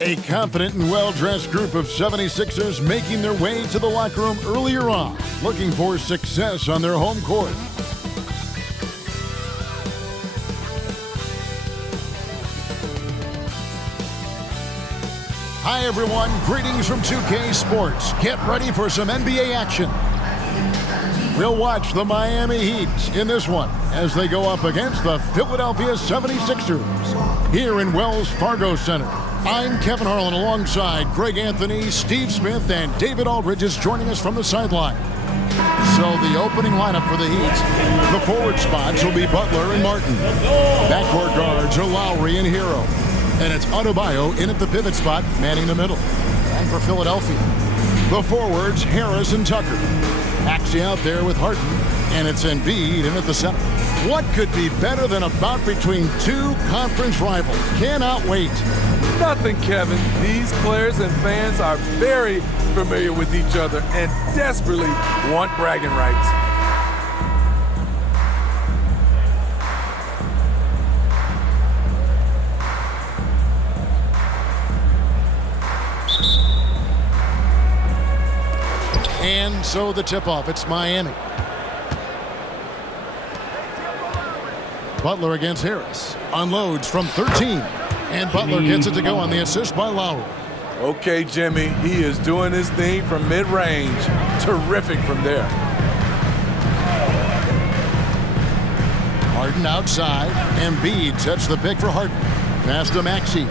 A confident and well-dressed group of 76ers making their way to the locker room earlier on, looking for success on their home court. Hi everyone, greetings from 2K Sports. Get ready for some NBA action. We'll watch the Miami Heat in this one as they go up against the Philadelphia 76ers here in Wells Fargo Center. I'm Kevin Harlan alongside Greg Anthony, Steve Smith, and David Aldridge is joining us from the sideline. So the opening lineup for the Heat. The forward spots will be Butler and Martin. Backcourt guards are Lowry and Hero. And it's Adebayo in at the pivot spot, manning the middle. And for Philadelphia, the forwards, Harris and Tucker. Maxey out there with Harden, and it's Embiid in at the center. What could be better than a bout between two conference rivals? Cannot wait. Nothing, Kevin. These players and fans are very familiar with each other and desperately want bragging rights. And so the tip-off, it's Miami. Butler against Harris. Unloads from 13. And Butler gets it to go on the assist by Lowry. Okay, Jimmy, he is doing his thing from mid-range. Terrific from there. Harden outside. Embiid sets the pick for Harden. Pass to Maxey.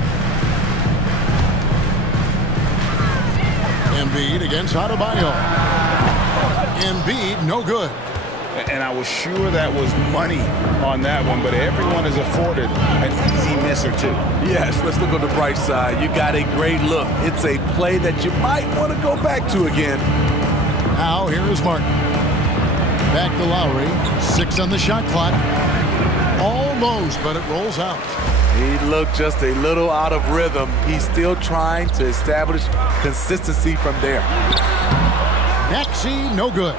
Embiid against Adebayo. Embiid, no good. And I was sure that was money on that one, but everyone is afforded an easy miss or two. Yes, let's look on the bright side. You got a great look. It's a play that you might want to go back to again. Now, here is Martin. Back to Lowry. 6 on the shot clock. Almost, but it rolls out. He looked just a little out of rhythm. He's still trying to establish consistency from there. Maxey, no good.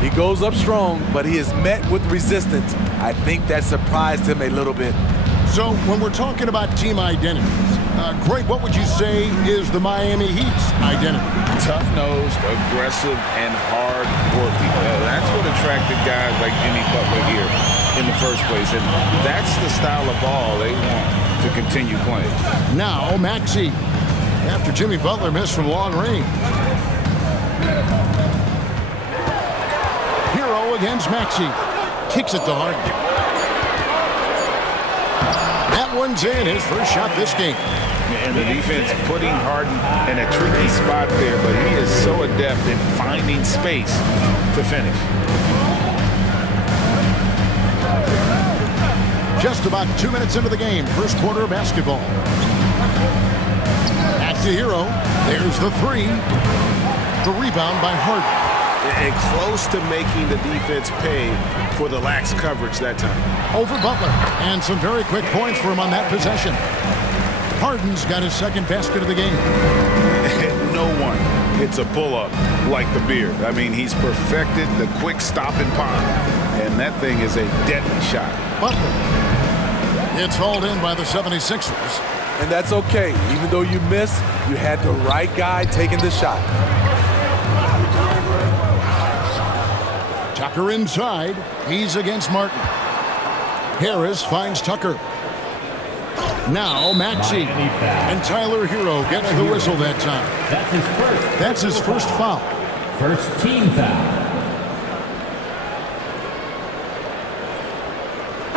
He goes up strong, but he is met with resistance. I think that surprised him a little bit. So when we're talking about team identities, Greg, what would you say is the Miami Heat's identity? Tough-nosed, aggressive, and hard-working. That's what attracted guys like Jimmy Butler here in the first place. And that's the style of ball they want to continue playing. Now, Maxey, after Jimmy Butler missed from long range. Hero against Maxey. Kicks it to Harden. That one's in, his first shot this game. And the defense putting Harden in a tricky spot there, but he is so adept in finding space to finish. Just about 2 minutes into the game, first quarter of basketball. Back to Hero. There's the three. The rebound by Harden. And close to making the defense pay for the lax coverage that time. Over Butler. And some very quick points for him on that possession. Harden's got his second basket of the game. No one hits a pull-up like the Beard. I mean, he's perfected the quick stop and pop. And that thing is a deadly shot. Butler. It's hauled in by the 76ers. And that's okay. Even though you miss, you had the right guy taking the shot. Tucker inside. He's against Martin. Harris finds Tucker. Now Maxey. And Tyler Hero gets the whistle that time. That's his first foul. First team foul.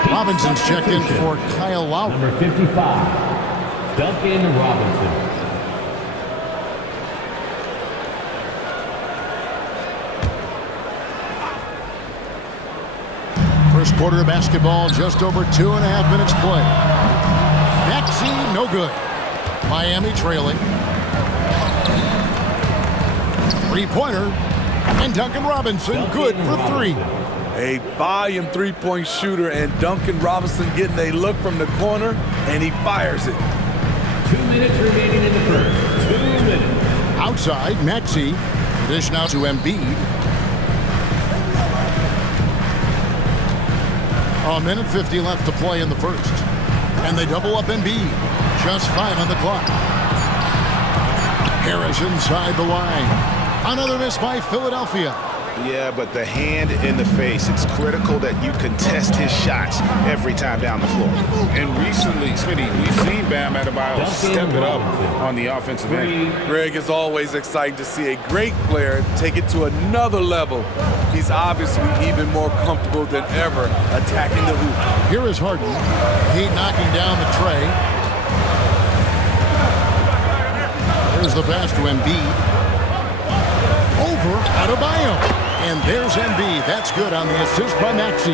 Robinson's checked in for Kyle Lowry. Number 55, Duncan Robinson. First quarter of basketball, just over 2.5 minutes play. Maxey, no good. Miami trailing. Three-pointer. And Duncan Robinson, good for three. A volume three-point shooter, and Duncan Robinson getting a look from the corner, and he fires it. 2 minutes remaining in the first. 2 minutes. Outside, Maxey. Dish now to Embiid. A minute 50 left to play in the first. And they double up Embiid. Just 5 on the clock. Harris inside the line. Another miss by Philadelphia. Yeah, but the hand in the face, it's critical that you contest his shots every time down the floor. And recently, Smitty, we've seen Bam Adebayo step it up on the offensive end. Greg, it's always exciting to see a great player take it to another level. He's obviously even more comfortable than ever attacking the hoop. Here is Harden. He knocking down the tray. Here's the pass to Embiid. Over Adebayo. And there's Embiid. That's good on the assist by Maxey.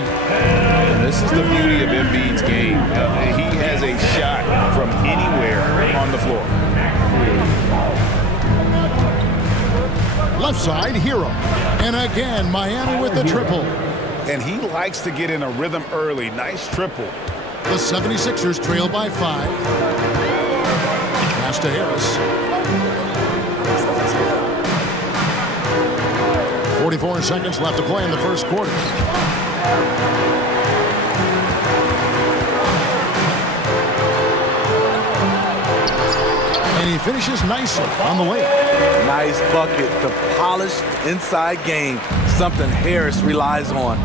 This is the beauty of Embiid's game. He has a shot from anywhere on the floor. Left side, Hero. And again, Miami with the triple. And he likes to get in a rhythm early. Nice triple. The 76ers trail by 5. Pass to Harris. 44 seconds left to play in the first quarter. And he finishes nicely on the way. Nice bucket. The polished inside game. Something Harris relies on.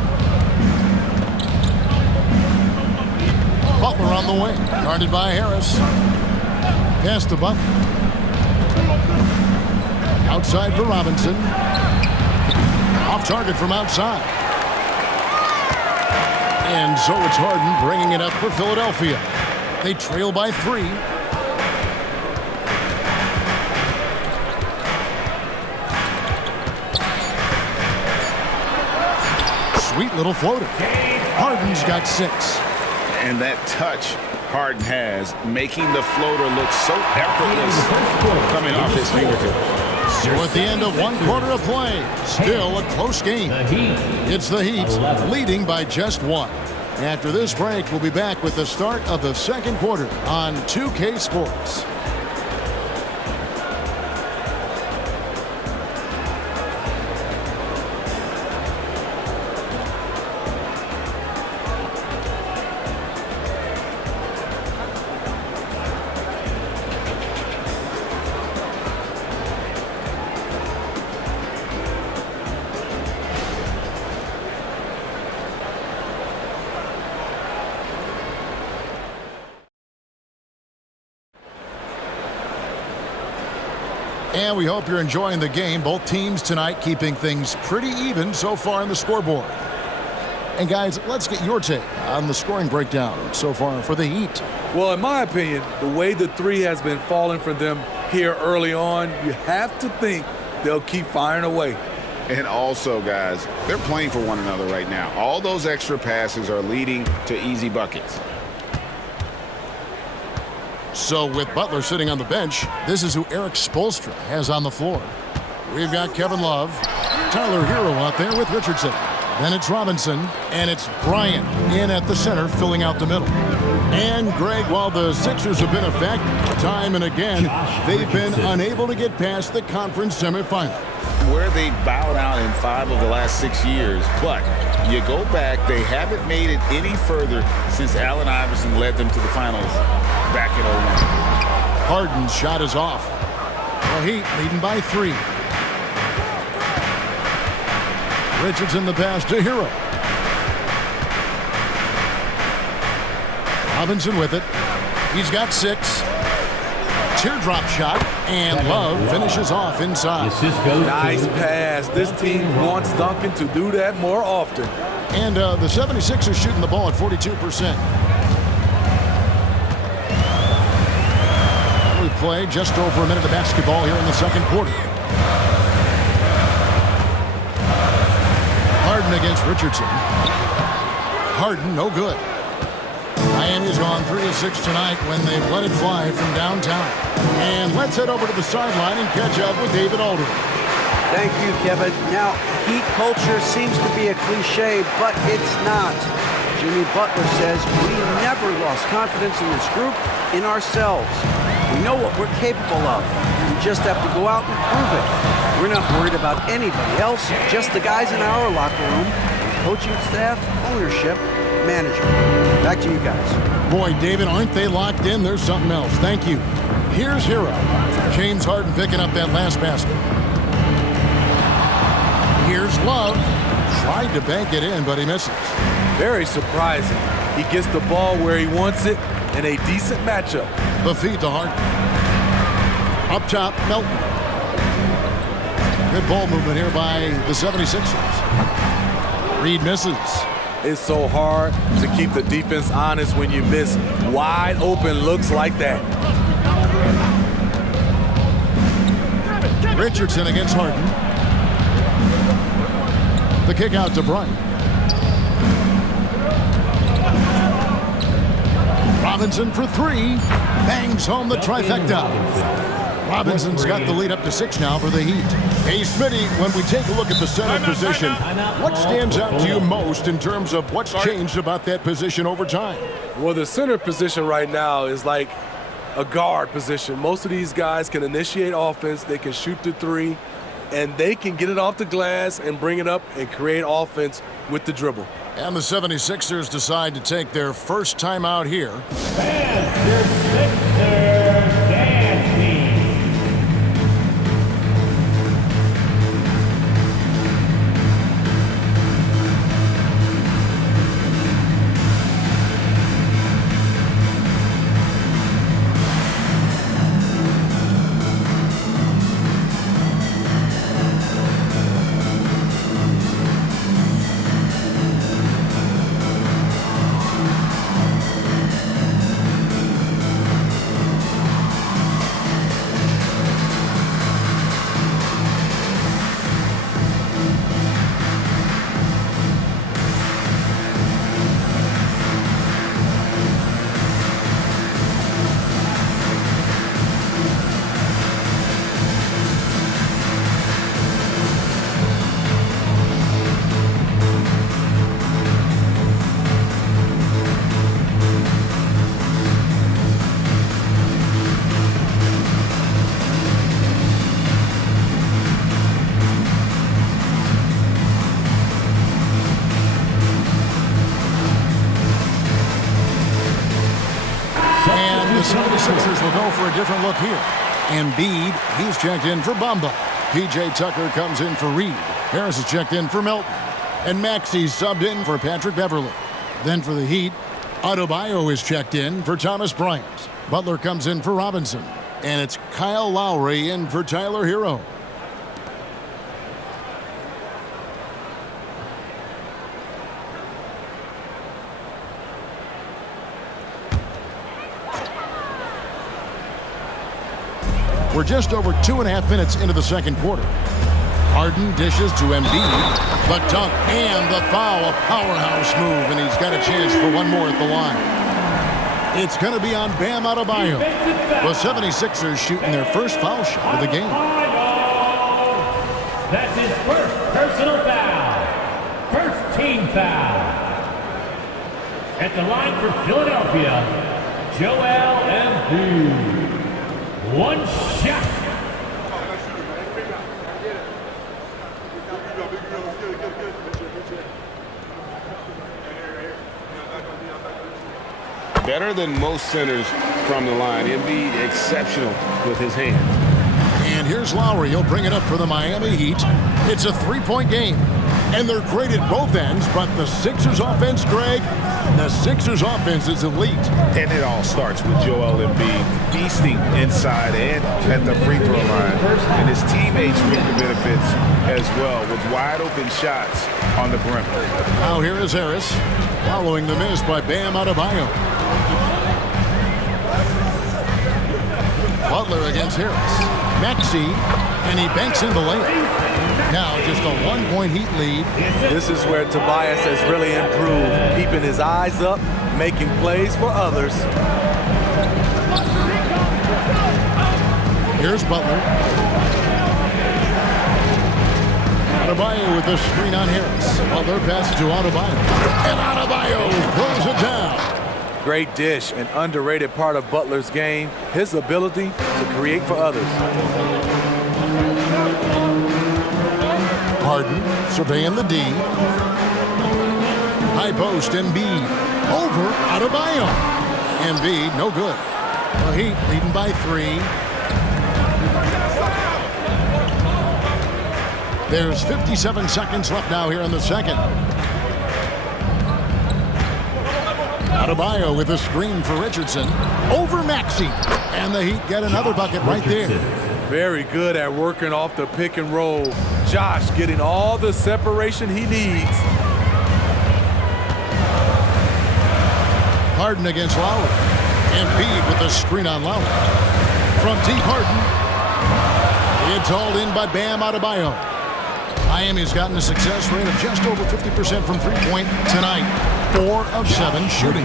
Butler on the way. Guarded by Harris. Pass to Butler. Outside for Robinson. Off target from outside. And so it's Harden bringing it up for Philadelphia. They trail by 3. Sweet little floater. Harden's got 6. And that touch Harden has, making the floater look so effortless coming off his fingertips. So at the end of 1 quarter of play, still a close game. It's the Heat leading by just 1. After this break, we'll be back with the start of the second quarter on 2K Sports. And we hope you're enjoying the game. Both teams tonight keeping things pretty even so far on the scoreboard. And guys, let's get your take on the scoring breakdown so far for the Heat. Well, in my opinion, the way the three has been falling for them here early on, you have to think they'll keep firing away. And also, guys, they're playing for one another right now. All those extra passes are leading to easy buckets. So with Butler sitting on the bench, this is who Eric Spoelstra has on the floor. We've got Kevin Love, Tyler Hero out there with Richardson. Then it's Robinson, and it's Bryant in at the center, filling out the middle. And Greg, while the Sixers have been effective time and again, they've been unable to get past the conference semifinal. Where they bowed out in 5 of the last 6 years, but you go back, they haven't made it any further since Allen Iverson led them to the finals back in 01. Harden's shot is off. The Heat leading by 3. Richardson the pass to Hero. Robinson with it. He's got 6. Teardrop shot, and Love finishes off inside. Nice pass. This team wants Duncan to do that more often. And the 76ers shooting the ball at 42%. We've played just over a minute of basketball here in the second quarter. Harden against Richardson. Harden, no good. Miami's gone 3 of 6 tonight when they've let it fly from downtown. And let's head over to the sideline and catch up with David Aldridge. Thank you, Kevin. Now, Heat culture seems to be a cliche, but it's not. Jimmy Butler says we never lost confidence in this group, in ourselves. We know what we're capable of. We just have to go out and prove it. We're not worried about anybody else, just the guys in our locker room, coaching staff, ownership, management. Back to you guys. Boy, David, aren't they locked in? There's something else. Thank you. Here's Hero. James Harden picking up that last basket. Here's Love. Tried to bank it in, but he misses. Very surprising. He gets the ball where he wants it in a decent matchup. The feed to Harden. Up top, Melton. Good ball movement here by the 76ers. Reed misses. It's so hard to keep the defense honest when you miss wide open looks like that. Richardson against Harden. The kick out to Bryant. Robinson for three. Bangs home the trifecta. Robinson's got the lead up to 6 now for the Heat. Hey, Smitty, when we take a look at the center position, what stands out to you most in terms of what's changed about that position over time? Well, the center position right now is like a guard position. Most of these guys can initiate offense, they can shoot the three, and they can get it off the glass and bring it up and create offense with the dribble. And the 76ers decide to take their first time out here. And your Sixers dance team. The 76ers will go for a different look here. Embiid, he's checked in for Bamba. P.J. Tucker comes in for Reed. Harris is checked in for Melton. And Maxey's subbed in for Patrick Beverly. Then for the Heat, Adebayo is checked in for Thomas Bryant. Butler comes in for Robinson. And it's Kyle Lowry in for Tyler Hero. We're just over 2.5 minutes into the second quarter. Harden dishes to Embiid. The dunk and the foul. A powerhouse move, and he's got a chance for one more at the line. It's going to be on Bam Adebayo. The 76ers shooting their first foul shot of the game. That's his first personal foul. First team foul. At the line for Philadelphia, Joel Embiid. One shot. Better than most centers from the line. Embiid exceptional with his hand. And here's Lowry. He'll bring it up for the Miami Heat. It's a three-point game. And they're great at both ends, but the Sixers offense, Greg, the Sixers offense is elite. And it all starts with Joel Embiid feasting inside and at the free throw line. And his teammates reap the benefits as well with wide open shots on the perimeter. Now here is Harris, following the miss by Bam Adebayo. Butler against Harris. Maxey, and he banks in the layup. Now just a 1-point Heat lead. This is where Tobias has really improved, keeping his eyes up, making plays for others. Here's Butler. Adebayo with the screen on Harris. Butler passes to Adebayo. And Adebayo throws it down. Great dish, an underrated part of Butler's game, his ability to create for others. Harden surveying the D. High post, Embiid. Over Adebayo. Embiid, no good. The Heat leading by 3. There's 57 seconds left now here in the second. Adebayo with a screen for Richardson. Over Maxey. And the Heat get another bucket right there. Very good at working off the pick and roll. Josh getting all the separation he needs. Harden against Lowry. Embiid with the screen on Lowry. From deep, Harden. It's hauled in by Bam Adebayo. Miami's gotten a success rate of just over 50% from three-point tonight. 4 of 7 shooting.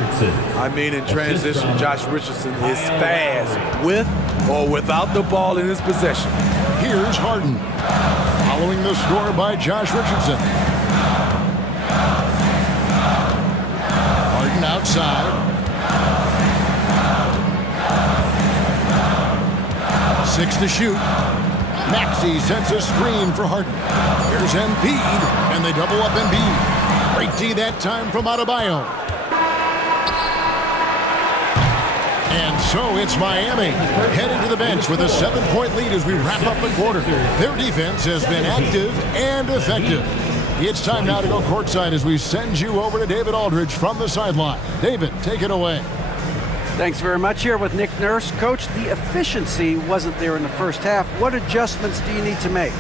I mean, in transition, Josh Richardson is fast with or without the ball in his possession. Here's Harden. Following the score by Josh Richardson. Harden outside. 6 to shoot. Maxey sets a screen for Harden. Here's Embiid, and they double up Embiid. Great D that time from Adebayo. And so it's Miami heading to the bench with a 7-point lead as we wrap up the quarter. Their defense has been active and effective. It's time now to go courtside as we send you over to David Aldridge from the sideline. David, take it away. Thanks very much. Here with Nick Nurse. Coach, the efficiency wasn't there in the first half. What adjustments do you need to make?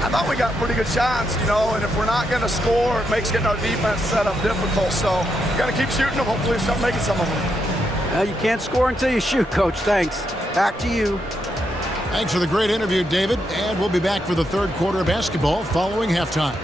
I thought we got pretty good shots, and if we're not going to score, it makes getting our defense set up difficult. So we got to keep shooting them. Hopefully start making some of them. You can't score until you shoot, Coach. Thanks. Back to you. Thanks for the great interview, David. And we'll be back for the third quarter of basketball following halftime.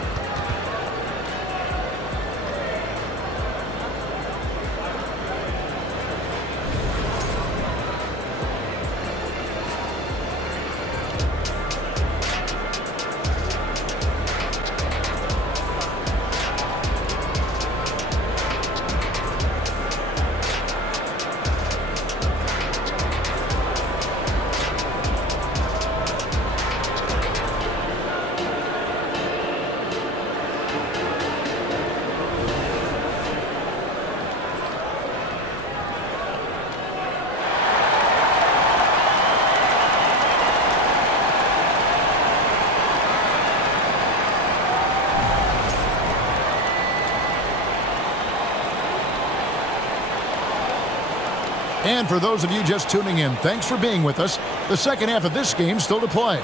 And for those of you just tuning in, thanks for being with us. The second half of this game still to play.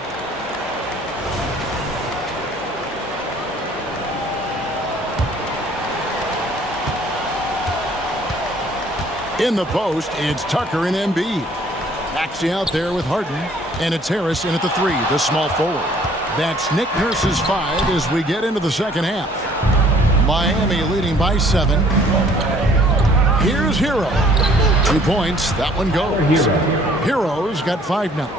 In the post, it's Tucker and Embiid. Maxey out there with Harden, and it's Harris in at the 3, the small forward. That's Nick Nurse's 5 as we get into the second half. Miami leading by 7. Here's Hero. 2 points. That one goes. Hero's got 5 now.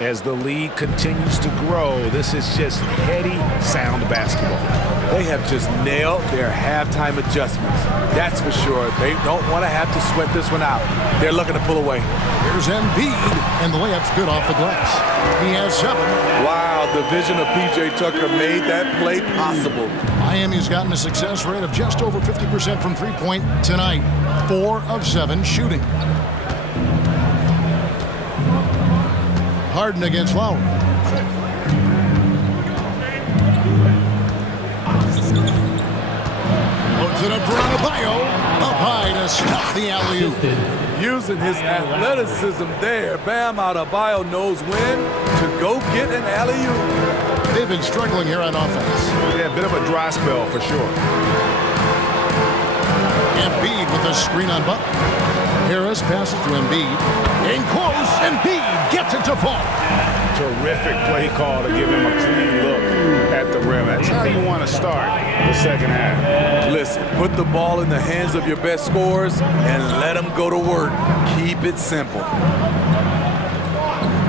As the lead continues to grow, this is just heady, sound basketball. They have just nailed their halftime adjustments. That's for sure. They don't want to have to sweat this one out. They're looking to pull away. Here's Embiid, and the layup's good off the glass. He has 7. Wow, the vision of P.J. Tucker made that play possible. Miami's gotten a success rate of just over 50% from three-point tonight. 4 of 7 shooting. Harden against Lowry. Loads it up for Adebayo. Up high to stop the alley-oop. Using his athleticism there, Bam Adebayo knows when to go get an alley-oop. They've been struggling here on offense. Yeah, a bit of a dry spell for sure. Embiid with a screen on Butler. Harris passes to Embiid. In close, Embiid gets it to fall. Terrific play call to give him a clean look at the rim. That's how you want to start the second half. Listen, put the ball in the hands of your best scorers and let them go to work. Keep it simple.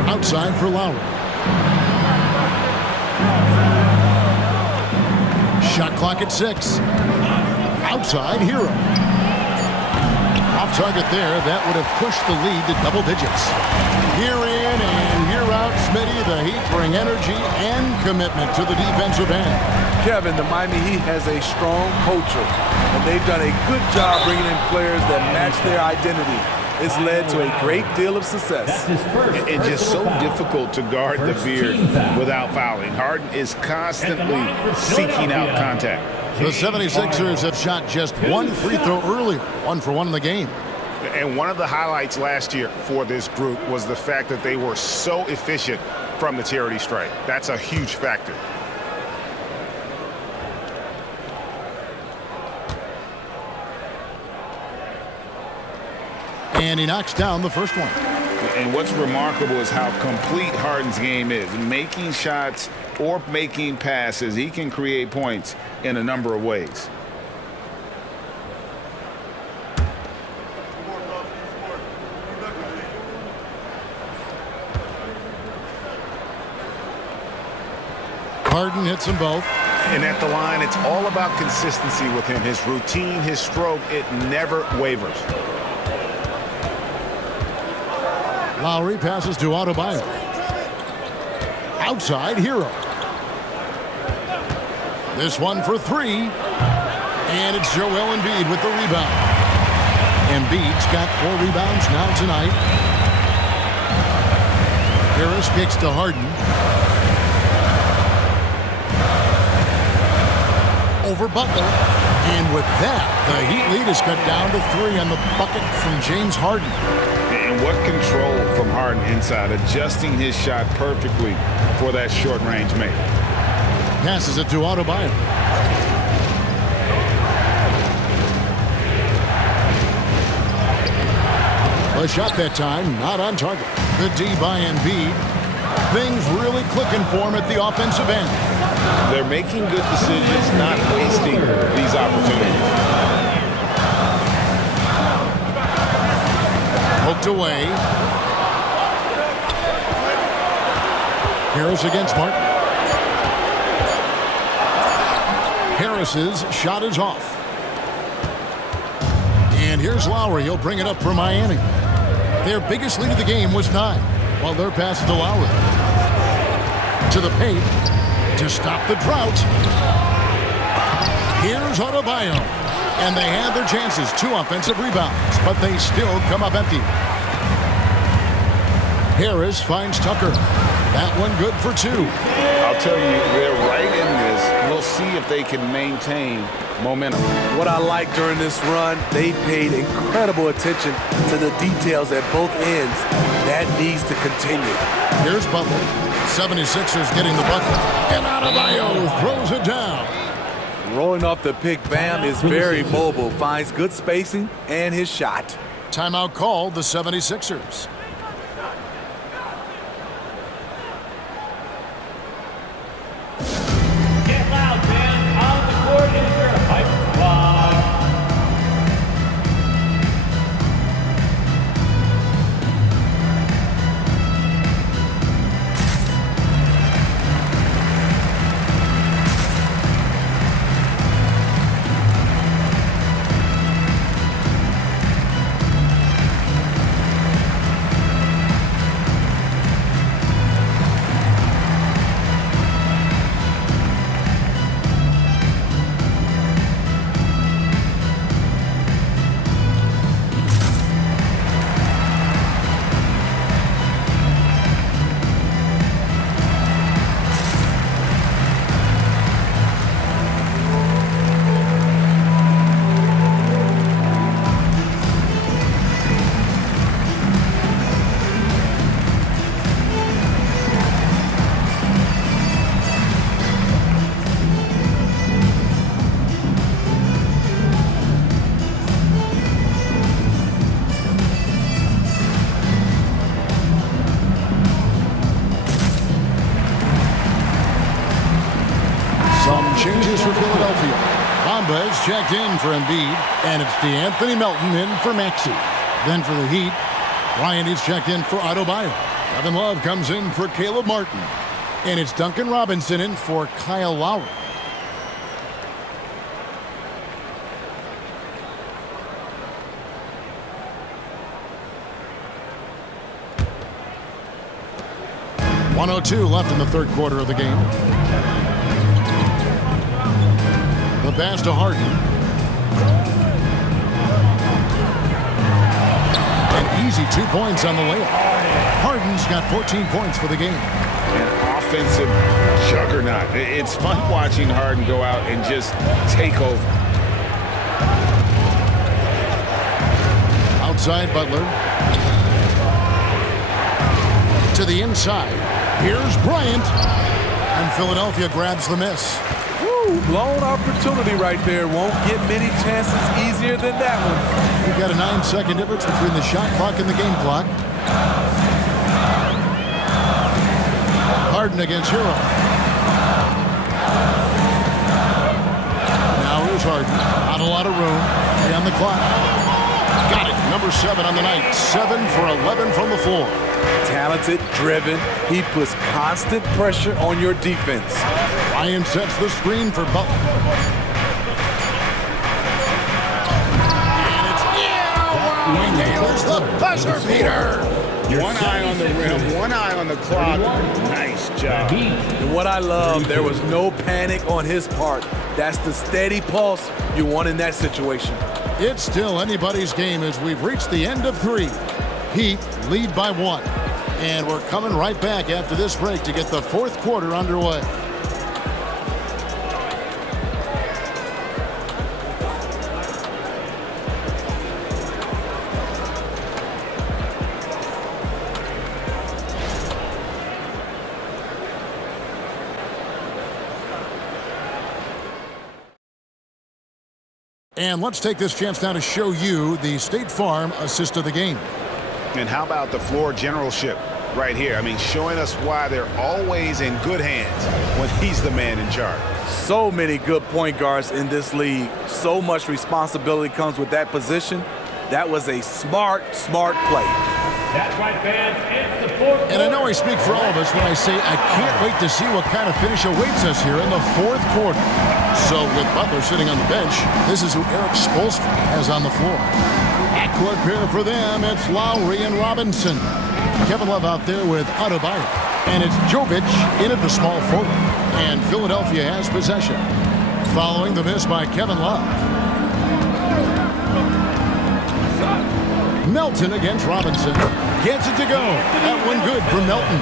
Outside for Lowry. Shot clock at 6. Outside, Hero. Off target there. That would have pushed the lead to double digits. Here in and here out, Smitty. The Heat bring energy and commitment to the defensive end. Kevin, the Miami Heat has a strong culture, and they've done a good job bringing in players that match their identity. it's led to a great deal of success. And just so difficult to guard the beard without fouling. Harden is constantly seeking out contact. The 76ers have shot just one free throw earlier, 1 for 1 in the game. And one of the highlights last year for this group was the fact that they were so efficient from the charity stripe. That's a huge factor. And he knocks down the first one. And what's remarkable is how complete Harden's game is. Making shots or making passes, he can create points in a number of ways. Harden hits them both. And at the line, it's all about consistency with him. His routine, his stroke, it never wavers. Lowry passes to Adebayo. Outside, Hero. This one for 3. And it's Joel Embiid with the rebound. Embiid's got 4 rebounds now tonight. Harris kicks to Harden. Over Butler. And with that, the Heat lead is cut down to 3 on the bucket from James Harden. And what control from Harden inside, adjusting his shot perfectly for that short-range make. Passes it to Adebayo. A shot that time, not on target. Good D by Embiid. Things really clicking for him at the offensive end. They're making good decisions, not wasting these opportunities. Poked away. Harris against Martin. Harris's shot is off. And here's Lowry. He'll bring it up for Miami. Their biggest lead of the game was 9, while their pass to Lowry. To the paint to stop the drought. Here's Adebayo. And they had their chances. 2 offensive rebounds, but they still come up empty. Harris finds Tucker. That one good for 2. I'll tell you, they're right in this. We'll see if they can maintain momentum. What I like during this run, they paid incredible attention to the details at both ends. That needs to continue. Here's Butler. 76ers getting the bucket. And Adebayo throws it down. Rolling off the pick, Bam is very mobile, finds good spacing and his shot. Timeout called the 76ers. Get loud, fans. On the court is your hype squad. Changes for Philadelphia. Bamba is checked in for Embiid, and it's DeAnthony Melton in for Maxey. Then for the Heat, Ryan is checked in for Adebayo. Kevin Love comes in for Caleb Martin. And it's Duncan Robinson in for Kyle Lowry. .102 left in the third quarter of the game. The pass to Harden. And Easy 2 points on the layup. Harden's got 14 points for the game. An offensive juggernaut. It's fun watching Harden go out and just take over. Outside Butler. To the inside. Here's Bryant. And Philadelphia grabs the miss. Woo, blown opportunity right there. Won't get many chances easier than that one. We've got a 9-second difference between the shot clock and the game clock. Harden against Hero. Now here's Harden. Not a lot of room. Stay on the clock. Got it. Number 7 on the night. 7 for 11 from the floor. Talented, driven. He puts constant pressure on your defense. Ryan sets the screen for Butler. And it's he nails the buzzer beater. One eye on the rim, one eye on the clock. Nice job. And what I love, there was no panic on his part. That's the steady pulse you want in that situation. It's still anybody's game as we've reached the end of 3. Heat lead by 1. And we're coming right back after this break to get the 4th quarter underway. And let's take this chance now to show you the State Farm assist of the game. And how about the floor generalship right here? I mean, showing us why they're always in good hands when he's the man in charge. So many good point guards in this league. So much responsibility comes with that position. That was a smart play. That's right, fans. It's the 4th quarter. And I know I speak for all of us when I say I can't wait to see what kind of finish awaits us here in the 4th quarter. So with Butler sitting on the bench, this is who Eric Spoelstra has on the floor. Backcourt pair for them, it's Lowry and Robinson. Kevin Love out there with Adebayo. And it's Jovic in at the small forward. And Philadelphia has possession. Following the miss by Kevin Love. Melton against Robinson. Gets it to go. That one good for Melton.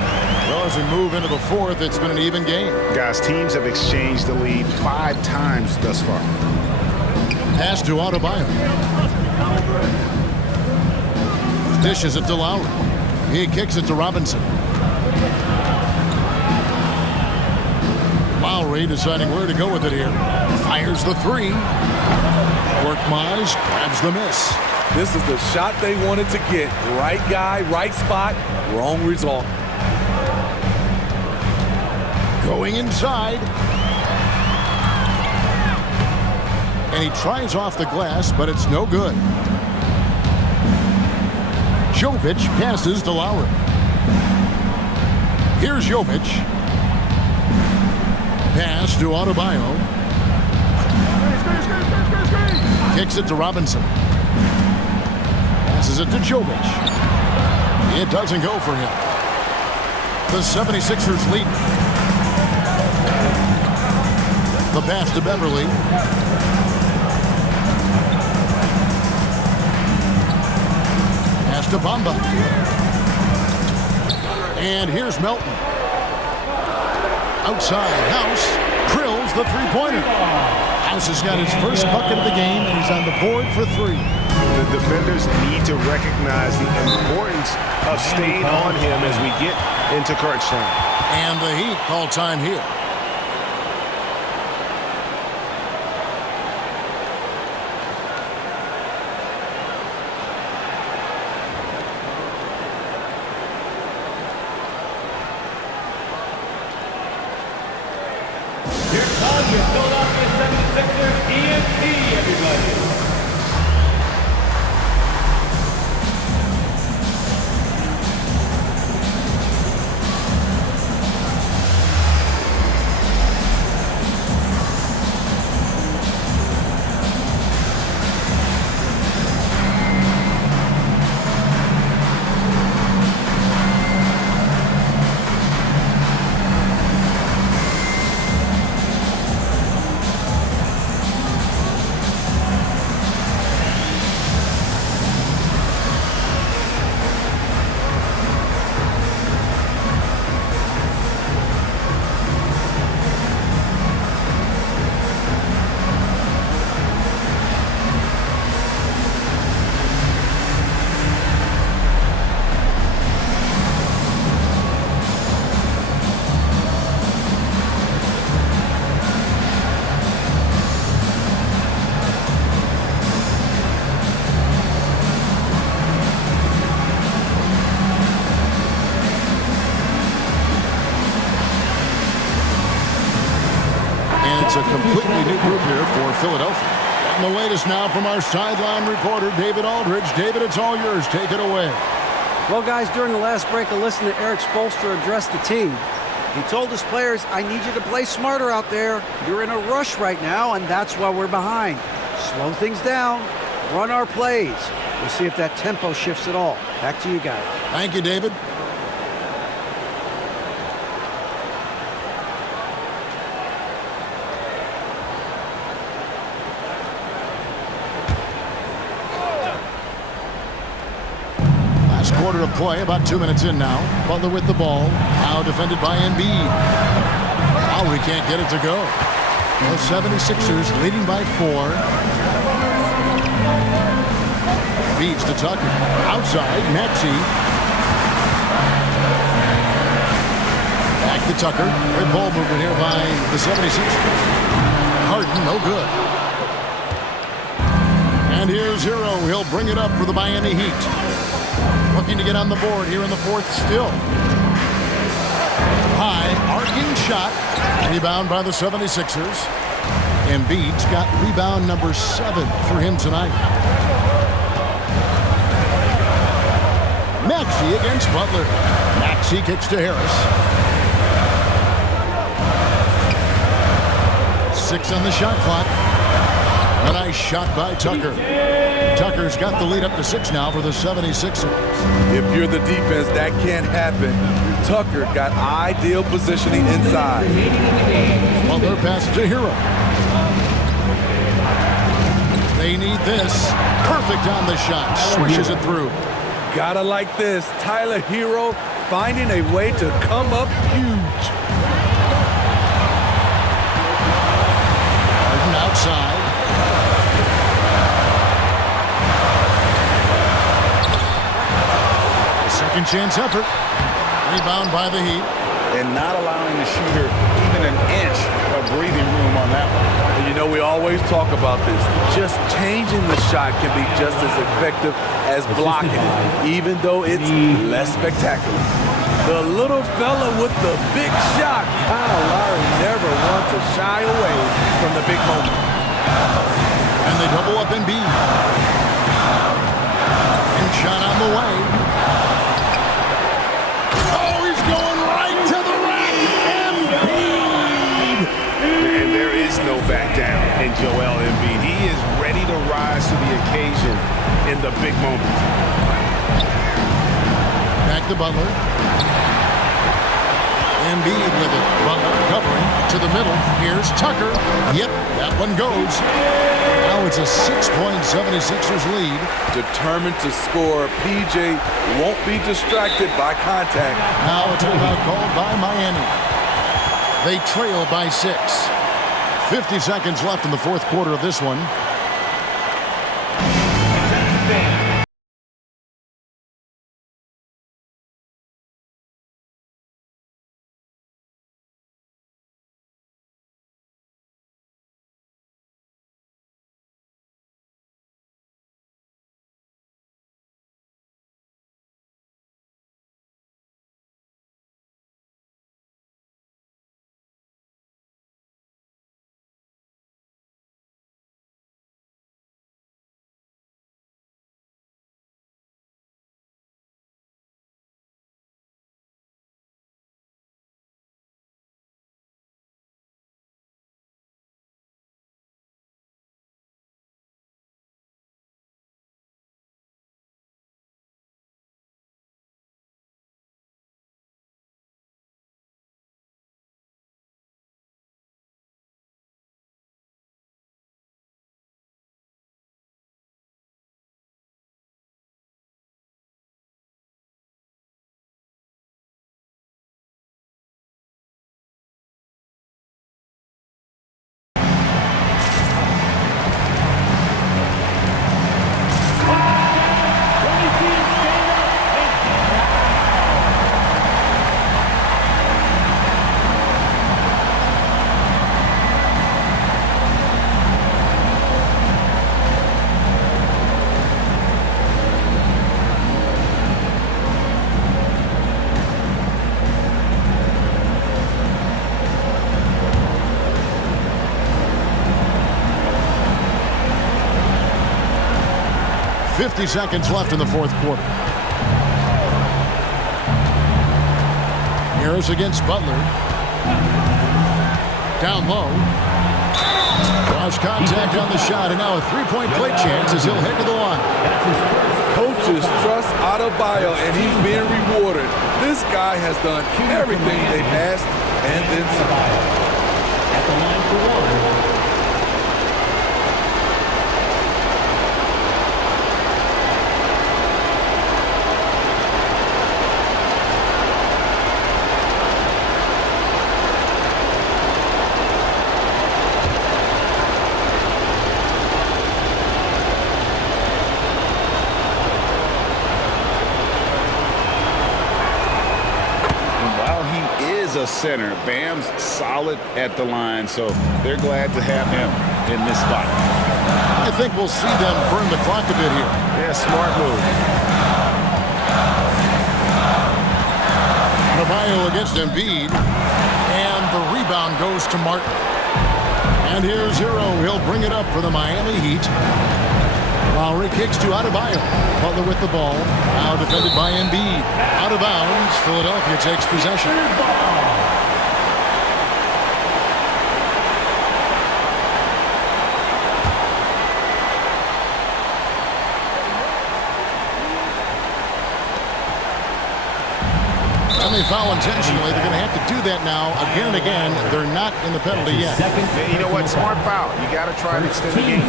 Well, as we move into the 4th, it's been an even game. Guys, teams have exchanged the lead 5 times thus far. Pass to Adebayo. Dishes it to Lowry. He kicks it to Robinson. Lowry deciding where to go with it here. Fires the 3. Korkmaz grabs the miss. This is the shot they wanted to get. Right guy, right spot, wrong result. Going inside. And he tries off the glass, but it's no good. Jovic passes to Lowry. Here's Jovic. Pass to Adebayo. Kicks it to Robinson. Passes it to Jovic. It doesn't go for him. The 76ers lead. The pass to Beverly. Pass to Bamba. And here's Melton. Outside, House drills the 3-pointer. House has got his first bucket of the game, and he's on the board for 3. The defenders need to recognize the importance of staying on him as we get into crunch time. And the Heat call time here. Here comes your Philadelphia 76ers ENT, everybody. It's a completely new group here for Philadelphia. And the latest now from our sideline reporter, David Aldridge. David, it's all yours. Take it away. Well, guys, during the last break, I listened to Eric Spoelstra address the team. He told his players, I need you to play smarter out there. You're in a rush right now, and that's why we're behind. Slow things down. Run our plays. We'll see if that tempo shifts at all. Back to you guys. Thank you, David. Last quarter of play, about 2 minutes in now. Butler with the ball. Now defended by Embiid. Lowry can't get it to go. The 76ers leading by 4. Feeds to Tucker. Outside, Maxey. Back to Tucker. Good ball movement here by the 76ers. Harden, no good. And here's Hero. He'll bring it up for the Miami Heat. Looking to get on the board here in the fourth still. High, arcing shot. Rebound by the 76ers. Embiid's got rebound number 7 for him tonight. Maxey against Butler. Maxey kicks to Harris. 6 on the shot clock. A nice shot by Tucker. Tucker's got the lead up to 6 now for the 76ers. If you're the defense, that can't happen. Tucker got ideal positioning inside. Butler passes to Hero. They need this. Perfect on the shot. Swishes it through. Gotta like this. Tyler Hero finding a way to come up huge. Harden outside. A second chance effort. Rebound by the Heat. And not allowing the shooter even an inch of breathing room on that one. And you know, we always talk about this. Just changing the shot can be just as effective as blocking it, even though it's less spectacular. The little fella with the big shot. Kyle Lowry never wants to shy away from the big moment. And they double up Embiid. And shot on the way. Oh, he's going right to the rack. Embiid! And there is no back down in Joel Embiid. He is ready to rise to the occasion in the big moment. Back to Butler. Embiid with it. Butler covering to the middle. Here's Tucker. Yep, that one goes. Now it's a 6-point 76ers lead. Determined to score, PJ won't be distracted by contact. Now a timeout called by Miami. They trail by 6. 50 seconds left in the fourth quarter of this one. 50 seconds left in the fourth quarter. Harris against Butler. Down low. Cross contact on the shot, and now a three-point play chance as he'll head to the line. Coaches trust Adebayo, and he's being rewarded. This guy has done everything they've asked and then some. At the line for one. A center. Bam's solid at the line, so they're glad to have him in this spot. I think we'll see them burn the clock a bit here. Yeah, smart move. Adebayo against Embiid, and the rebound goes to Martin. And here's Hero. He'll bring it up for the Miami Heat. Lowry kicks to Adebayo. Butler with the ball. Now defended by Embiid. Out of bounds. Philadelphia takes possession. And they foul intentionally. They're going to have to do that now again and again. They're not in the penalty yet. Yeah, you know what? Smart foul. You got to try to extend the game.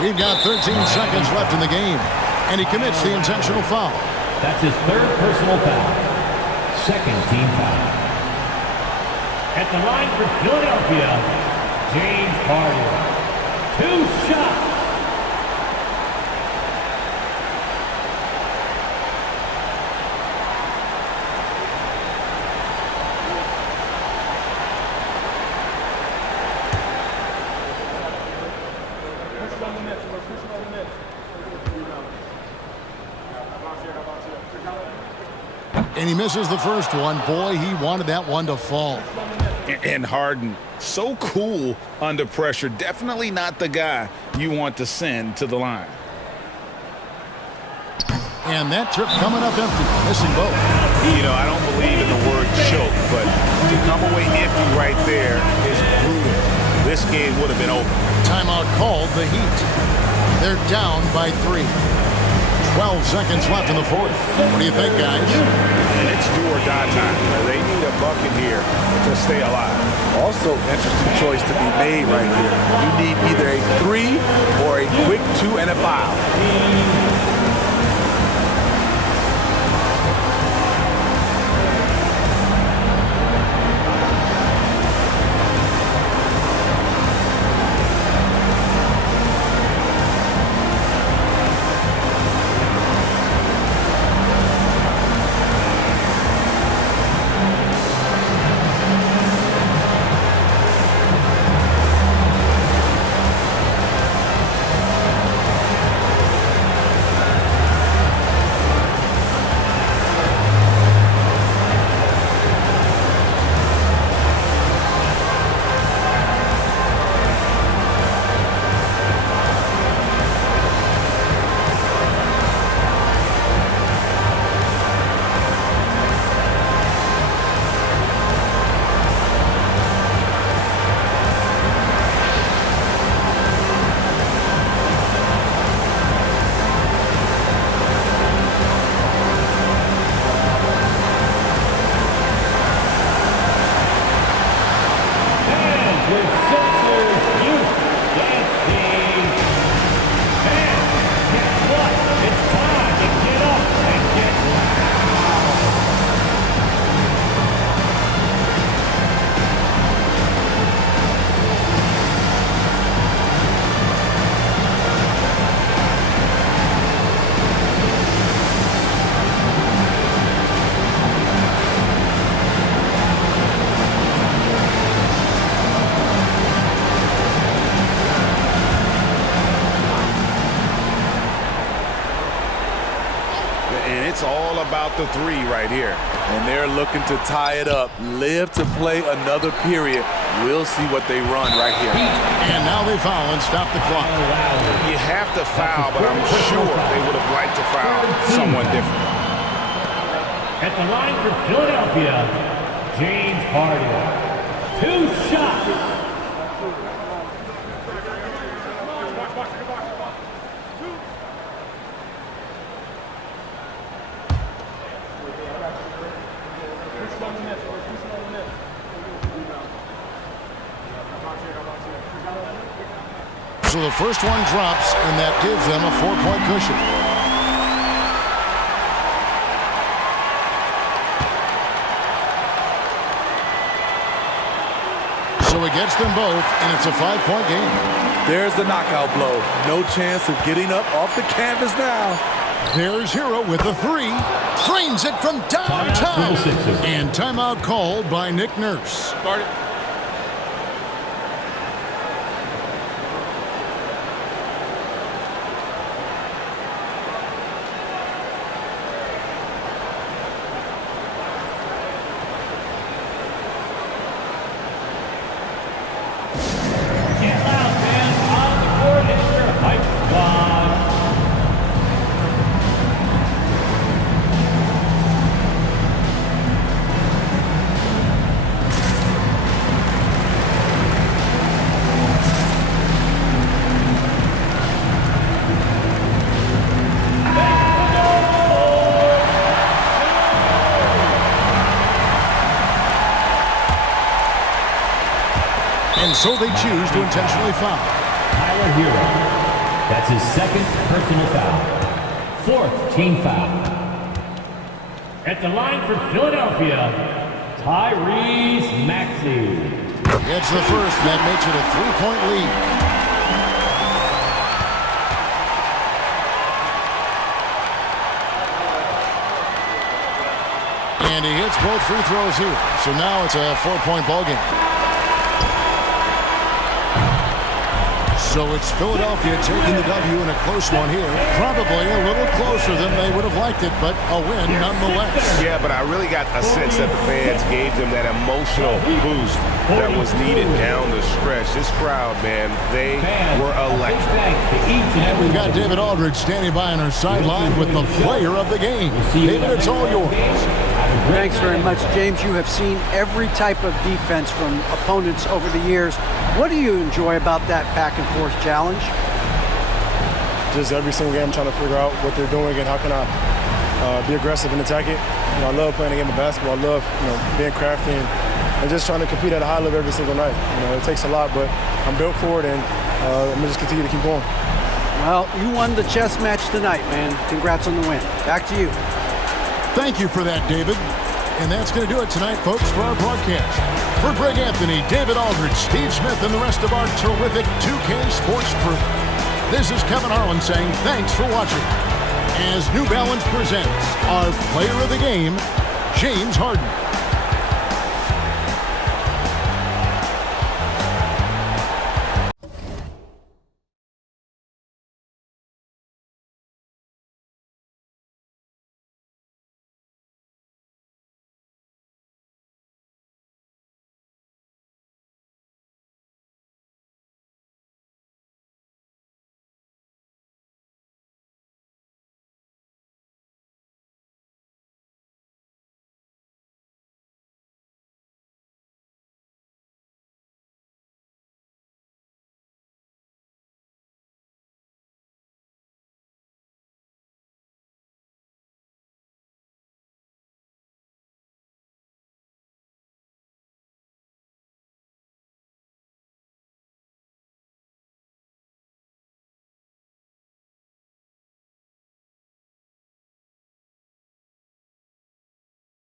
We've got 13 seconds left in the game, and he commits the intentional foul. That's his third personal foul. Second team foul. At the line for Philadelphia, James Harden. 2 shots. And he misses the first one. Boy, he wanted that one to fall. And Harden, so cool under pressure. Definitely not the guy you want to send to the line. And that trip coming up empty. Missing both. You know, I don't believe in the word choke, but to come away empty right there is brutal. This game would have been over. Timeout called the Heat. They're down by 3. 12 seconds left in the fourth. What do you think, guys? And it's do or die time. They need a bucket here to stay alive. Also, interesting choice to be made right here. You need either a 3 or a quick 2 and a foul. It's all about the 3 right here. And they're looking to tie it up, live to play another period. We'll see what they run right here. And now they foul and stop the clock. You have to foul, but I'm sure they would have liked to foul someone different. At the line for Philadelphia, James Harden. 2 shots. So the first one drops, and that gives them a 4-point cushion. So it gets them both, and it's a 5-point game. There's the knockout blow. No chance of getting up off the canvas now. There's Hero with the 3. Drains it from downtown. And timeout called by Nick Nurse. Start it. And so they choose to intentionally foul. Tyler Hero. That's his second personal foul. 4th team foul. At the line for Philadelphia, Tyrese Maxey. It's the first. That makes it a 3-point lead. And he hits both free throws here. So now it's a 4-point ball game. So it's Philadelphia taking the W in a close one here. Probably a little closer than they would have liked it, but a win nonetheless. Yeah, but I really got a sense that the fans gave them that emotional boost that was needed down the stretch. This crowd, man, they were electric. And we've got David Aldridge standing by on our sideline with the player of the game. David, it's all yours. Thanks very much, James. You have seen every type of defense from opponents over the years. What do you enjoy about that back-and-forth challenge? Just every single game, I'm trying to figure out what they're doing and how can I be aggressive and attack it. You know, I love playing the game of basketball. I love, being crafty and just trying to compete at a high level every single night. It takes a lot, but I'm built for it, and I'm gonna just continue to keep going. Well, you won the chess match tonight, man. Congrats on the win. Back to you. Thank you for that, David. And that's going to do it tonight, folks, for our broadcast. For Greg Anthony, David Aldridge, Steve Smith, and the rest of our terrific 2K Sports crew, this is Kevin Harlan saying thanks for watching. As New Balance presents our player of the game, James Harden.